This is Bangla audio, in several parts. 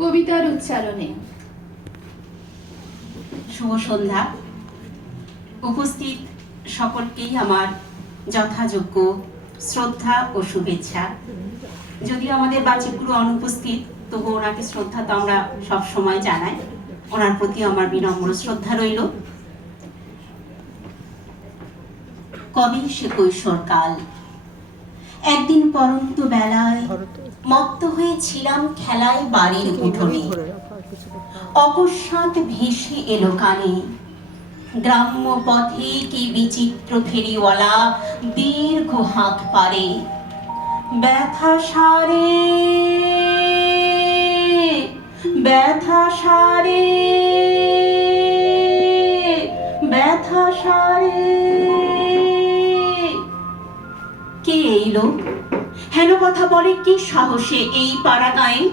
কবিতার উচ্চারণে। শুভ সন্ধ্যা। উপস্থিত সকলকেই আমার যথাযোগ্য শ্রদ্ধা ও শুভেচ্ছা। যদিও আমাদের বাচিকগুরু অনুপস্থিত তবু ওনাকে শ্রদ্ধা তো আমরা সব সময় জানাই। ওনার প্রতি আমার বিনম্র শ্রদ্ধা রইল। কবে সে কৈশোরকাল একদিন পরন্ত বেলায় মত্ত হয়েছিলাম খেলায় বাড়ির উঠোনে। অকস্মাৎ ভেসে এলো কানে। গ্রাম্য পথে কি বিচিত্র ফেরিওয়ালা দীর্ঘ হাত পারে। ব্যথা সারে ব্যথা সারে। হেন কথা বলে কি সাহসে এই পাড়া গায়ে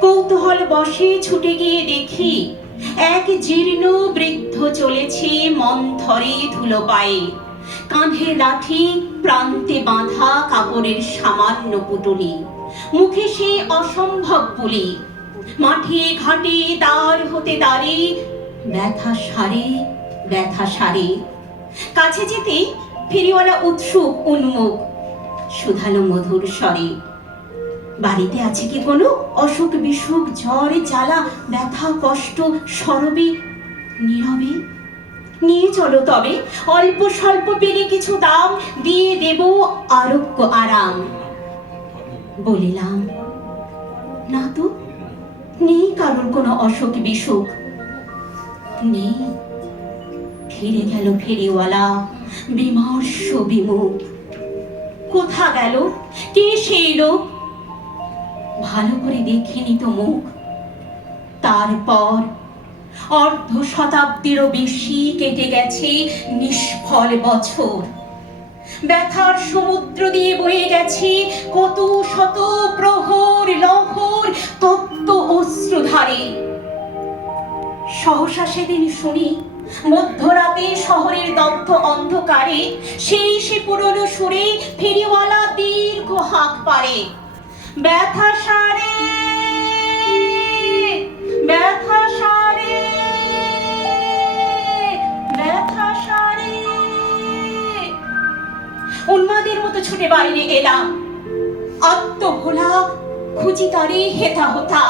কৌতূহল বসে ছুটে গিয়ে দেখি, এক জীর্ণ বৃদ্ধ চলেছে মন্থরে ধুলো পায়ে। কাঁধে লাঠি, প্রান্তে বাঁধা কাপড়ের সামান্য পুটুলি। মুখে সে অসম্ভব বুলি। মাঠে ঘাটে দাঁড় হতে দাঁড়ে ব্যথা সারে ব্যথা সারে। কাছে যেতে ফেরিওয়ালা উৎসুক উন্মুখ। সুধালো মধুর স্বরে। বাড়িতে আছে কি কোনো? অসুখ বিসুখ ঝড় জ্বালা, ব্যথা, কষ্ট, সরবে? নীরবে? নিয়ে চলো তবে। অল্প স্বল্প পেলে কিছু দাম, দিয়ে দেব আরোগ্য আরাম। বলিলাম, না তো, নেই কারোর কোনো অসুখ বিসুখ। নেই। ফিরে গেল ফেরিওয়ালা, বিমর্ষ বিমুখ। কোথা গেল? কে সেই লোক? ভালো করে দেখিনি তো মুখ। তারপর অর্ধ শতাব্দীরও বেশি কেটে গেছে নিষ্ফল বছর। ব্যথার সমুদ্র দিয়ে বয়ে গেছে কত শত প্রহর লহর তপ্ত অশ্রুধারে সহসা সেদিন শুনি মধ্যরাতে শহরের দগ্ধ অন্ধকারে সেই সে পুরনো সুরে ফেরিওয়ালা দীর্ঘ হাঁক পারে। ব্যথা সারে ব্যথা সারে ব্যথা সারে। উন্মাদের মতো ছুটে বাইরে এলাম। আত্মভোলা খুঁজি তারে হেথা হোথা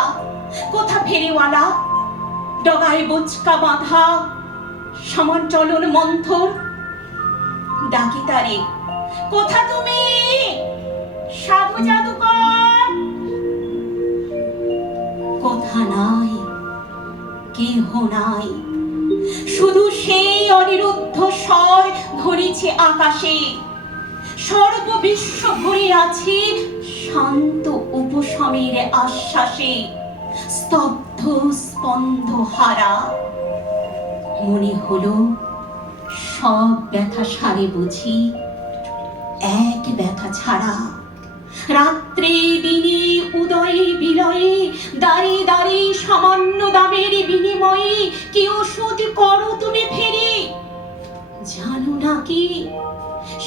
কোথা ফেরিওয়ালা? ডগায় বোচকা বাঁধা সমান চলন মন্থর। ডাকি তারে, কোথা তুমি? সাধু জাদুকর? কোথা নাই? কেহ নাই? শুধু সেই অনিরুদ্ধ স্বর ধরেছে আকাশে। সর্ববিশ্ব ভরে আছে শান্ত উপশমের আশ্বাসে। স্তব্ধ স্পন্দ হারা মনে হলো, সব ব্যথা সারে বুঝি, এক ব্যথা ছাড়া। রাত্রে দিনে উদয়ে বিলয়ে, দাঁড়ে দাঁড়ে সামান্য দামের বিনিময়ে কি ওষুধ করো তুমি ফেরে? জানো নাকি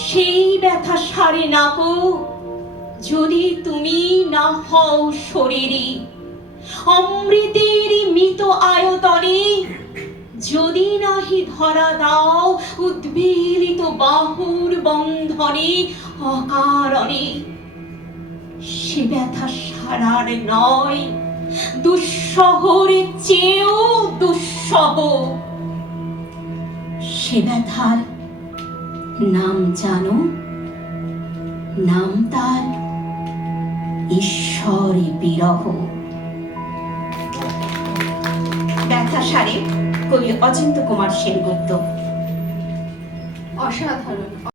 সেই ব্যথা সারে না গো। যদি তুমি না হও শরীরে, অমৃতের মৃত আয়তনে যদি নাহি ধরা দাও উদ্বেলিত বাহুর বন্ধনে, অকারণে সে ব্যথা সারার নয়। দুঃসহর চেয়েও দুঃসহ। সে ব্যথার নাম জানো? নাম তার ঈশ্বরে বিরহ। ব্যথা সারে। কবি অচিন্ত কুমার সেনগুপ্ত। অসাধারণ।